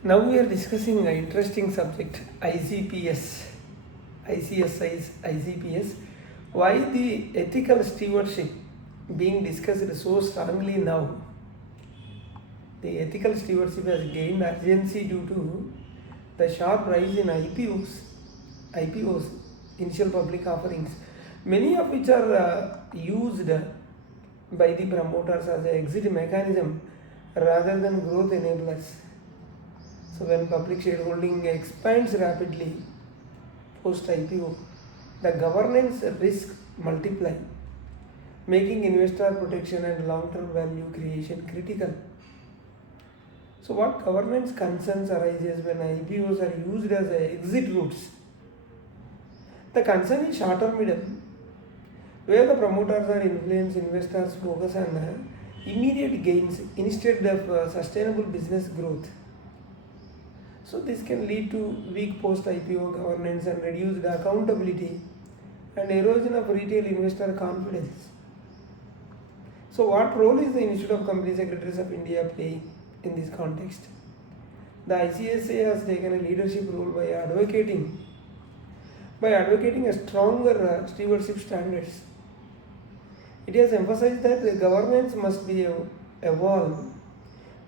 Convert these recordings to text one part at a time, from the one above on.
Now we are discussing an interesting subject, ICPS, ICSI's IGPS. Why the ethical stewardship being discussed so strongly now? The ethical stewardship has gained urgency due to the sharp rise in IPOs, initial public offerings, many of which are used by the promoters as an exit mechanism rather than growth enablers. So when public shareholding expands rapidly post IPO, the governance risks multiply, making investor protection and long-term value creation critical. So what governance concerns arises when IPOs are used as exit routes? The concern is short-termism, where the promoters or influence investors focus on immediate gains instead of sustainable business growth. So this can lead to weak post-IPO governance and reduced accountability and erosion of retail investor confidence. So what role is the Institute of Company Secretaries of India playing in this context? The ICSI has taken a leadership role by advocating a stronger stewardship standards. It has emphasized that the governance must be evolved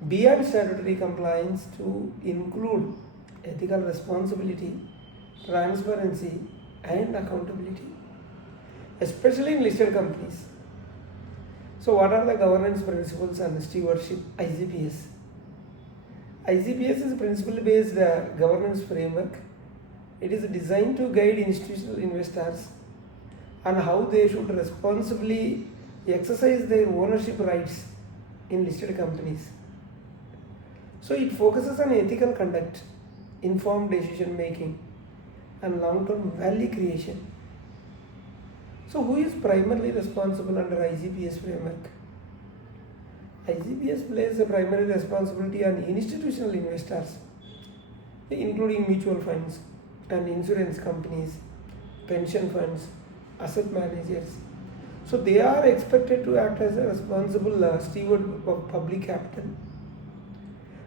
beyond statutory compliance to include ethical responsibility, transparency, and accountability, especially in listed companies. So, what are the governance principles and stewardship? IGPS. IGPS is a principle-based governance framework. It is designed to guide institutional investors on how they should responsibly exercise their ownership rights in listed companies. So it focuses on ethical conduct, informed decision making, and long-term value creation. So who is primarily responsible under IGPS framework? IGPS places a primary responsibility on institutional investors, including mutual funds and insurance companies, pension funds, asset managers. So they are expected to act as a responsible steward of public capital,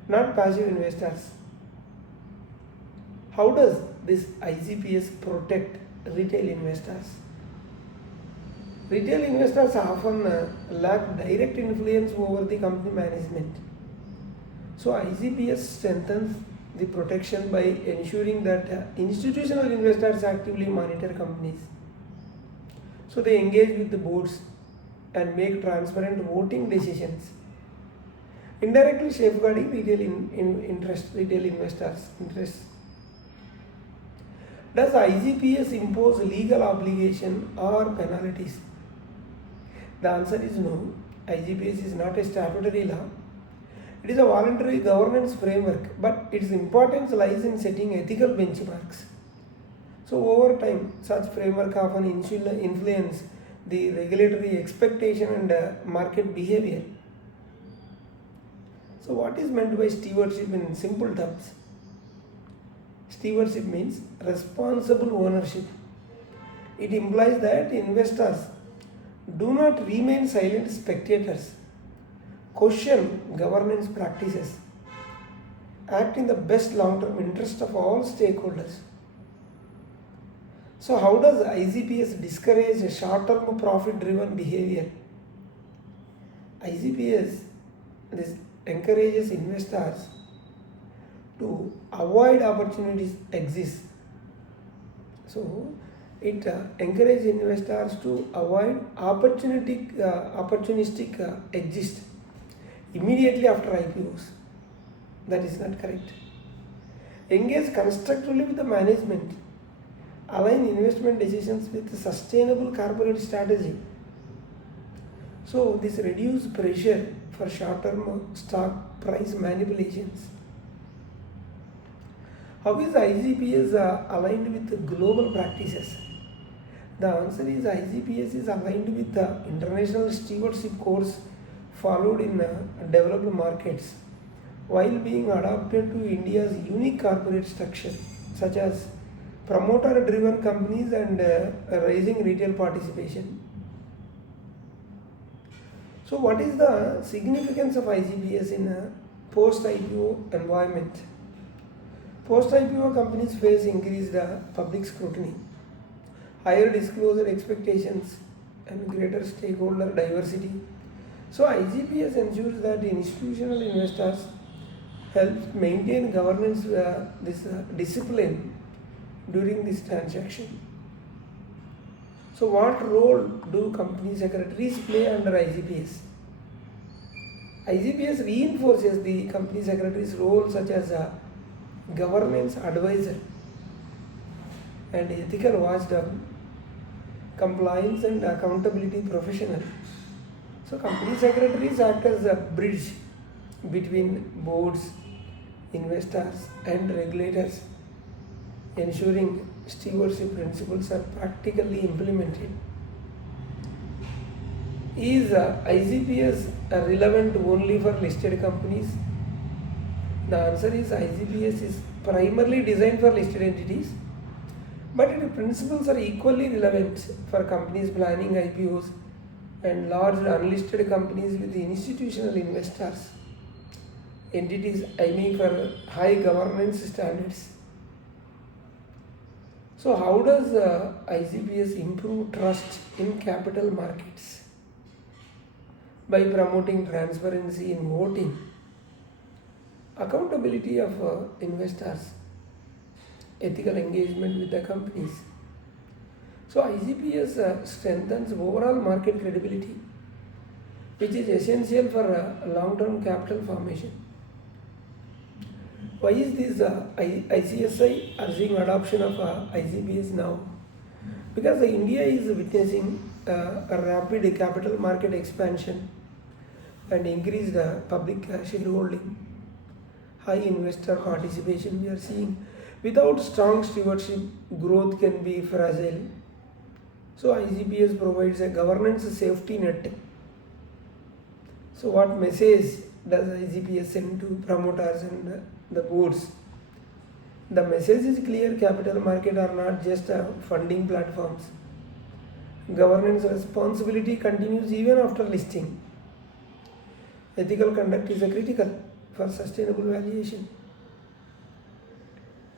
not passive investors. How does this IGPS protect retail investors? Retail investors often lack direct influence over the company management. So IGPS strengthens the protection by ensuring that institutional investors actively monitor companies. So they engage with the boards and make transparent voting decisions, indirectly safeguarding retail investors' interests. Does IGPS impose legal obligation or penalties? The answer is no. IGPS is not a statutory law. It is a voluntary governance framework, but its importance lies in setting ethical benchmarks. So over time, such framework often influence the regulatory expectation and market behavior. So what is meant by stewardship in simple terms? Stewardship means responsible ownership. It implies that investors do not remain silent spectators, question governance practices, act in the best long-term interest of all stakeholders. So how does IGPS discourage a short-term profit-driven behavior? IGPS encourages investors to avoid opportunities exist. So it encourages investors to avoid opportunistic exist immediately after IPOs. That is not correct. Engage constructively with the management. Align investment decisions with sustainable corporate strategy. So this reduces pressure for short-term stock price manipulations. How is IGPS aligned with global practices? The answer is IGPS is aligned with the international stewardship course followed in developed markets while being adapted to India's unique corporate structure, such as promoter-driven companies and rising retail participation. So what is the significance of IGPS in a post-IPO environment? Post-IPO companies face increased public scrutiny, higher disclosure expectations, and greater stakeholder diversity. So IGPS ensures that institutional investors help maintain governance discipline during this transaction. So what role do company secretaries play under IGPS? IGPS reinforces the company secretary's role such as a governance advisor and ethical watchdog, compliance and accountability professional. So company secretaries act as a bridge between boards, investors and regulators, ensuring stewardship principles are practically implemented. Is IGPS relevant only for listed companies? The answer is IGPS is primarily designed for listed entities, but its principles are equally relevant for companies planning IPOs and large unlisted companies with institutional investors, entities aiming for high governance standards. So how does IGPS improve trust in capital markets? By promoting transparency in voting, accountability of investors, ethical engagement with the companies. So IGPS strengthens overall market credibility, which is essential for long-term capital formation. Why is this ICSI urging adoption of IGPS now? Because India is witnessing a rapid capital market expansion and increased public shareholding, high investor participation we are seeing. Without strong stewardship, growth can be fragile. So IGPS provides a governance safety net. So what message does IGPS send to promoters and the boards? The message is clear: capital market are not just funding platforms. Governance responsibility continues even after listing. Ethical conduct is critical for sustainable valuation.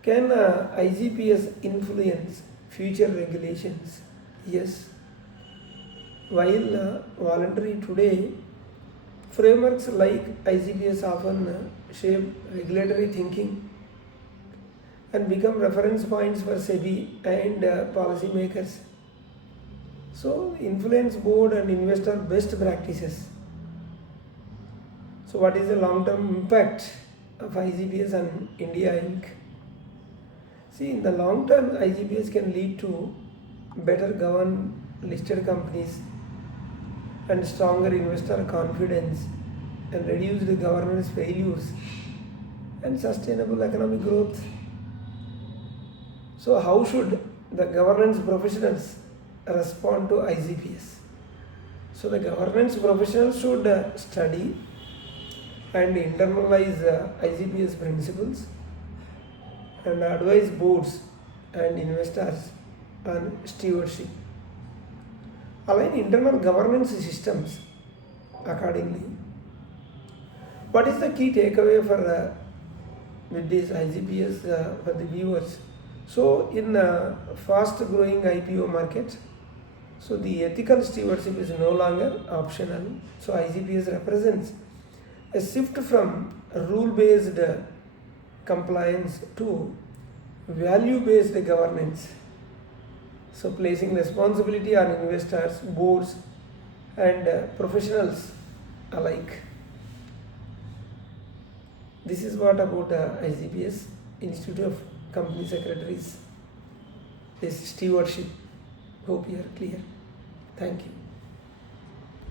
Can IGPS influence future regulations? Yes. While voluntary today, frameworks like IGPS often shape regulatory thinking and become reference points for SEBI and policymakers. So, influence board and investor best practices. So, what is the long-term impact of IGPS on India Inc.? See, in the long term, IGPS can lead to better governed listed companies and stronger investor confidence and reduced governance failures and sustainable economic growth. So how should the governance professionals respond to IGPS? So the governance professionals should study and internalize IGPS principles and advise boards and investors on stewardship. Align internal governance systems accordingly. What is the key takeaway for with this IGPS for the viewers? So in fast growing IPO market, so the ethical stewardship is no longer optional. So IGPS represents a shift from rule based compliance to value based governance. So placing responsibility on investors, boards and professionals alike. This is what about IGPS, Institute of Company Secretaries, this stewardship. Hope you are clear. Thank you.